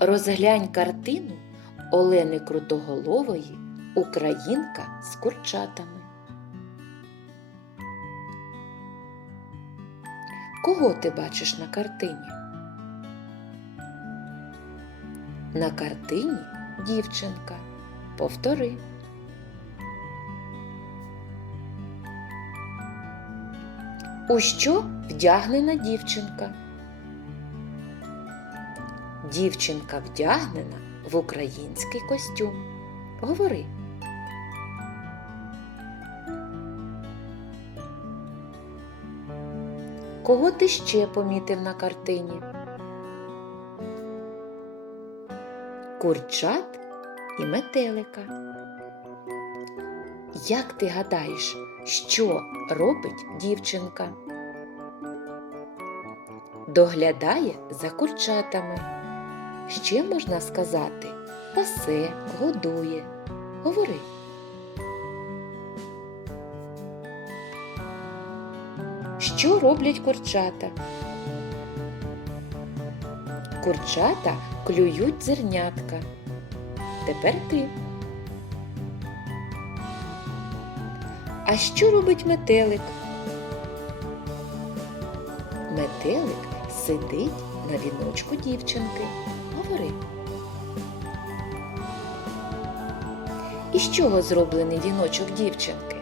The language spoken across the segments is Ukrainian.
Розглянь картину Олени Крутоголової Українка з курчатами. Кого ти бачиш на картині? На картині дівчинка. Повтори. У що вдягнена дівчинка? Дівчинка вдягнена в український костюм. Говори. Кого ти ще помітив на картині? Курчат і метелика. Як ти гадаєш, що робить дівчинка? Доглядає за курчатами. Ще можна сказати пасе, годує. Говори. Що роблять курчата? Курчата клюють зернятка. Тепер ти. А що робить метелик? Метелик сидить на віночку дівчинки. Говори. Із чого зроблений віночок дівчинки?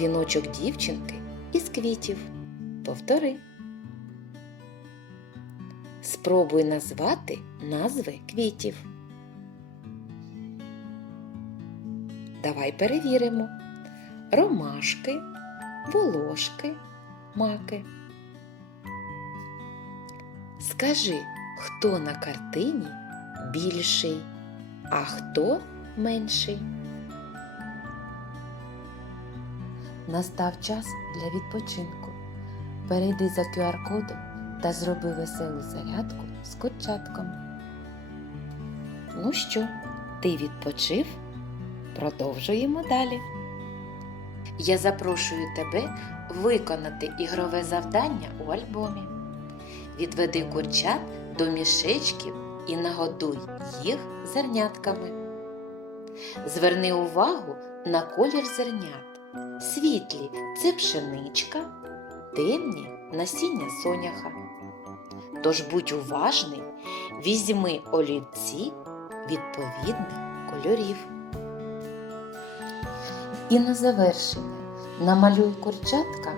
Віночок дівчинки із квітів. Повтори. Спробуй назвати назви квітів. Давай перевіримо. Ромашки, волошки, маки. Скажи, хто на картині більший, а хто менший? Настав час для відпочинку. Перейди за QR-кодом та зроби веселу зарядку з курчатком. Ну що, ти відпочив? Продовжуємо далі. Я запрошую тебе виконати ігрове завдання у альбомі. Відведи курчат до мішечків і нагодуй їх зернятками. Зверни увагу на колір зернят. Світлі це пшеничка, темні насіння соняха. Тож будь уважний, візьми олівці відповідних кольорів. І на завершення намалюй курчатка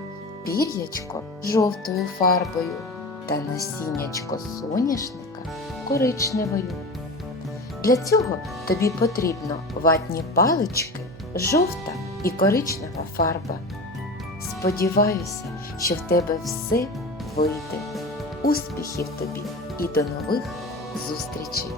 пір'ячко жовтою фарбою та насіннячко соняшника коричневою. Для цього тобі потрібно ватні палички, жовта і коричнева фарба. Сподіваюся, що в тебе все вийде. Успіхів тобі і до нових зустрічей!